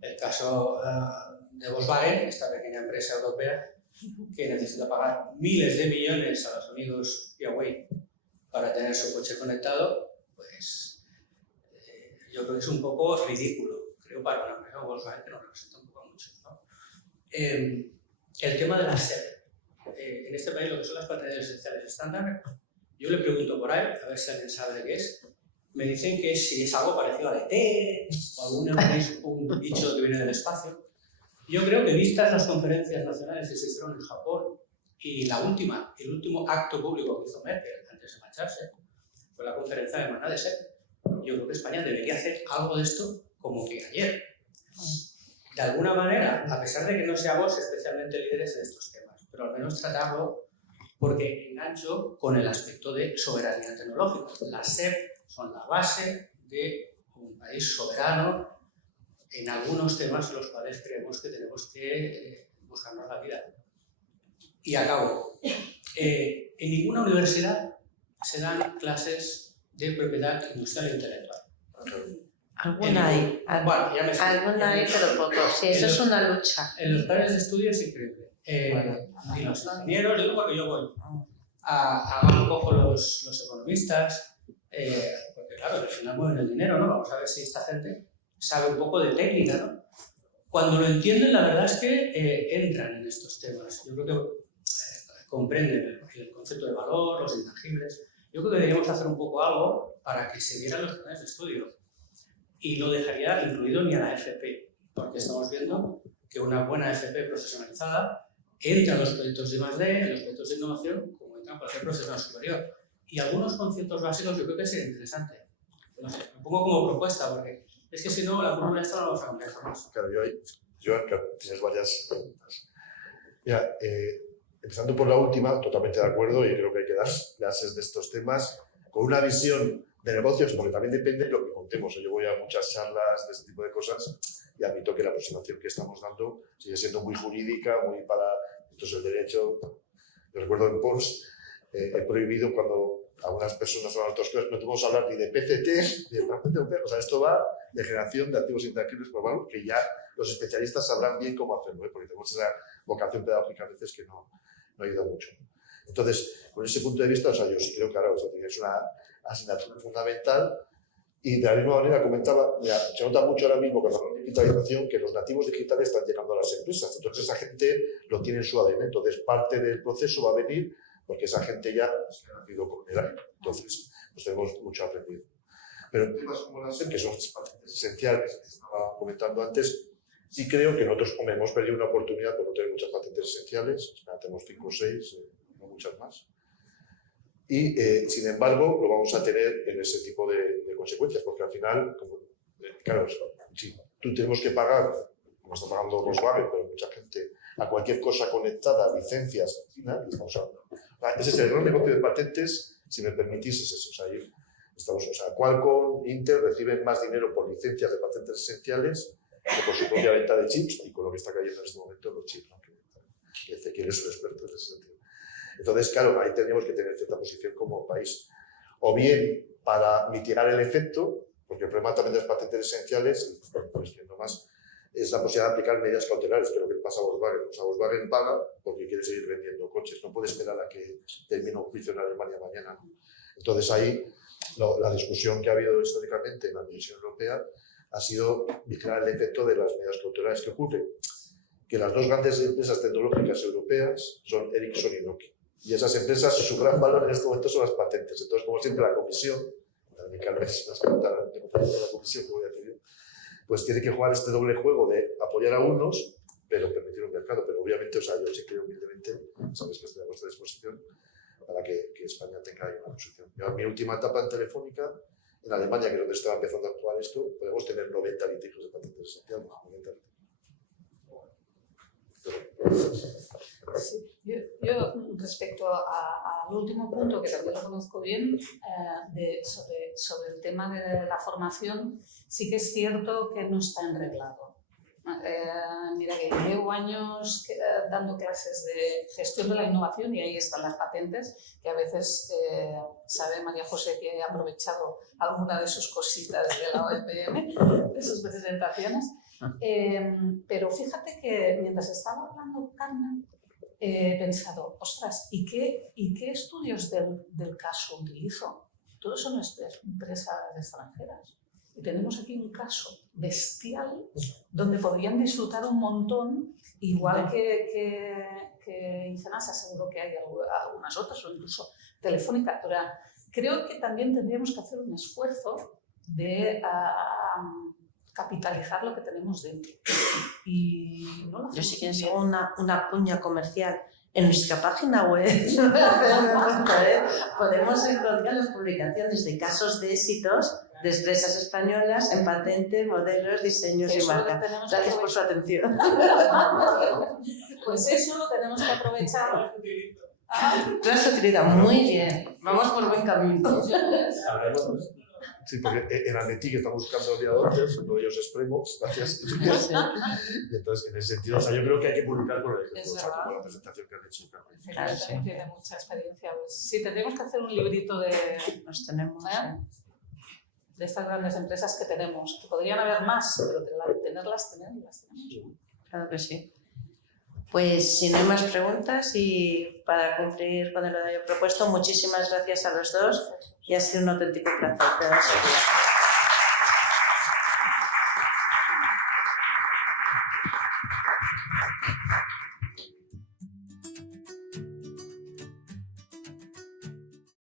El caso de Volkswagen, esta pequeña empresa europea, que necesita pagar miles de millones a los amigos Huawei para tener su coche conectado, pues yo creo que es un poco ridículo, creo, para una empresa como Volkswagen que nos representa un poco a muchos, ¿no? El tema de la SEP. En este país lo que son las patentes esenciales estándar, yo le pregunto por ahí, a ver si alguien sabe de qué es. Me dicen que si es algo parecido a ET o algún organismo, un bicho que viene del espacio. Yo creo que vistas las conferencias nacionales que se hicieron en Japón y el último acto público que hizo Merkel antes de marcharse fue la conferencia de Maná de SEP. Yo creo que España debería hacer algo de esto como que ayer. De alguna manera, a pesar de que no seamos especialmente líderes en estos temas, pero al menos tratarlo porque engancho con el aspecto de soberanía tecnológica. Las SEP son la base de un país soberano en algunos temas en los cuales creemos que tenemos que buscarnos la vida. Y acabo. En ninguna universidad se dan clases de propiedad industrial e intelectual. Alguna hay, Bueno, ya me sé. alguna hay, pero poco. Sí, eso es una lucha. En los planes de estudio es increíble. Y los ingenieros, digo porque yo voy a cojo los economistas, porque claro, al final mueven el dinero, ¿no? Vamos a ver si esta gente sabe un poco de técnica, ¿no? Cuando lo entienden, la verdad es que entran en estos temas. Yo creo que comprenden el concepto de valor, los intangibles. Yo creo que deberíamos hacer un poco algo para que se vieran los planes de estudio. Y no dejaría incluido ni a la FP, porque estamos viendo que una buena FP profesionalizada entra en los proyectos de I+D, en los proyectos de innovación, como entra en cualquier profesional superior. Y algunos conceptos básicos yo creo que sería interesante. No sé, lo pongo como propuesta, porque es que si no, la fórmula esta no la vamos a cambiar jamás. Claro, tienes varias preguntas. Mira, empezando por la última, totalmente de acuerdo, y creo que hay que dar clases de estos temas con una visión de negocios, porque también depende de lo que contemos. Yo voy a muchas charlas de este tipo de cosas y admito que la aproximación que estamos dando sigue siendo muy jurídica, muy para... Esto es el derecho. Yo recuerdo en PONS, he prohibido cuando algunas personas hablan de otras cosas, no te vamos a hablar ni de PCT, ni de PCT, o sea, esto va de generación de activos intangibles, por valor, que ya los especialistas sabrán bien cómo hacerlo, porque tenemos esa vocación pedagógica a veces que no ayuda mucho. Entonces, con ese punto de vista, o sea, yo sí creo que ahora es una asignatura fundamental y de la misma manera comentaba, mira, se nota mucho ahora mismo con la digitalización que los nativos digitales están llegando a las empresas, entonces esa gente lo tiene en su ADN, entonces parte del proceso va a venir porque esa gente ya se ha nacido con el ADN, entonces pues tenemos mucho aprendido. Pero en temas como la SEM, que son patentes esenciales, que estaba comentando antes, sí creo que nosotros hemos perdido una oportunidad por no tener muchas patentes esenciales, tenemos 5 o 6, no muchas más. Y, sin embargo, lo vamos a tener en ese tipo de consecuencias, porque al final, claro, si tú tenemos que pagar, como está pagando Volkswagen, pero mucha gente, a cualquier cosa conectada, licencias, estamos hablando. Ese es el gran negocio de patentes, si me permitís, es eso. O sea, Qualcomm, Intel reciben más dinero por licencias de patentes esenciales que por su propia venta de chips y con lo que está cayendo en este momento los chips, ¿no? Que Ezequiel es un experto en ese sentido. Entonces, claro, ahí tendríamos que tener cierta posición como país. O bien para mitigar el efecto, porque el problema también de las patentes esenciales, pues no más, es la posibilidad de aplicar medidas cautelares, que es lo que pasa a Volkswagen. O sea, Volkswagen paga porque quiere seguir vendiendo coches, no puede esperar a que termine un juicio en Alemania mañana. Entonces ahí la discusión que ha habido históricamente en la Comisión Europea ha sido vigilar el efecto de las medidas cautelares. ¿Qué ocurre? Que las dos grandes empresas tecnológicas europeas son Ericsson y Nokia. Y esas empresas, su gran valor en este momento son las patentes. Entonces, como siempre, la Comisión, también Carles las preguntas de la Comisión que voy a decir, pues tiene que jugar este doble juego de apoyar a unos, pero permitir un mercado. Pero obviamente, o sea, yo sí creo humildemente, sabes que estoy a vuestra disposición, para que España tenga ahí una posición. Yo, en mi última etapa en Telefónica, en Alemania, que es donde estaba empezando a actuar esto, podemos tener 90 litigios de patentes esenciales. 90 litigios. Sí. Yo respecto al último punto, que también lo conozco bien, sobre el tema de la formación, sí que es cierto que no está enreglado. Mira que llevo años dando clases de gestión de la innovación y ahí están las patentes, que a veces sabe María José que he aprovechado alguna de sus cositas de la OEPM, de sus presentaciones. Pero fíjate que mientras estaba hablando Carmen, he pensado, ostras, ¿y qué estudios del caso utilizo? Todos son empresas extranjeras. Y tenemos aquí un caso bestial donde podrían disfrutar un montón, igual que Ingenasa, seguro que hay algunas otras, o incluso Telefónica. Pero creo que también tendríamos que hacer un esfuerzo de capitalizar lo que tenemos dentro. Y no lo yo sí que bien. hago una cuña comercial. En nuestra página web podemos encontrar las publicaciones de casos de éxitos de empresas españolas en patentes, modelos, diseños y marcas. Gracias por su atención. Pues eso lo tenemos que aprovechar. Clase de utilidad, muy bien. Vamos por buen camino. Sí, porque en Ametí estamos buscando aviadores, uno de ellos es Premo, gracias. Y entonces, en ese sentido, o sea, yo creo que hay que publicar por el ejemplo, o sea, con la presentación que han hecho. Claro, sí. Tiene mucha experiencia. Pues, sí, tendríamos que hacer un librito de... Los tenemos. de estas grandes empresas que tenemos, que podrían haber más, pero tenerlas tenemos. Claro que sí. Pues si no hay más preguntas y para cumplir con el horario propuesto, muchísimas gracias a los dos y ha sido un auténtico placer.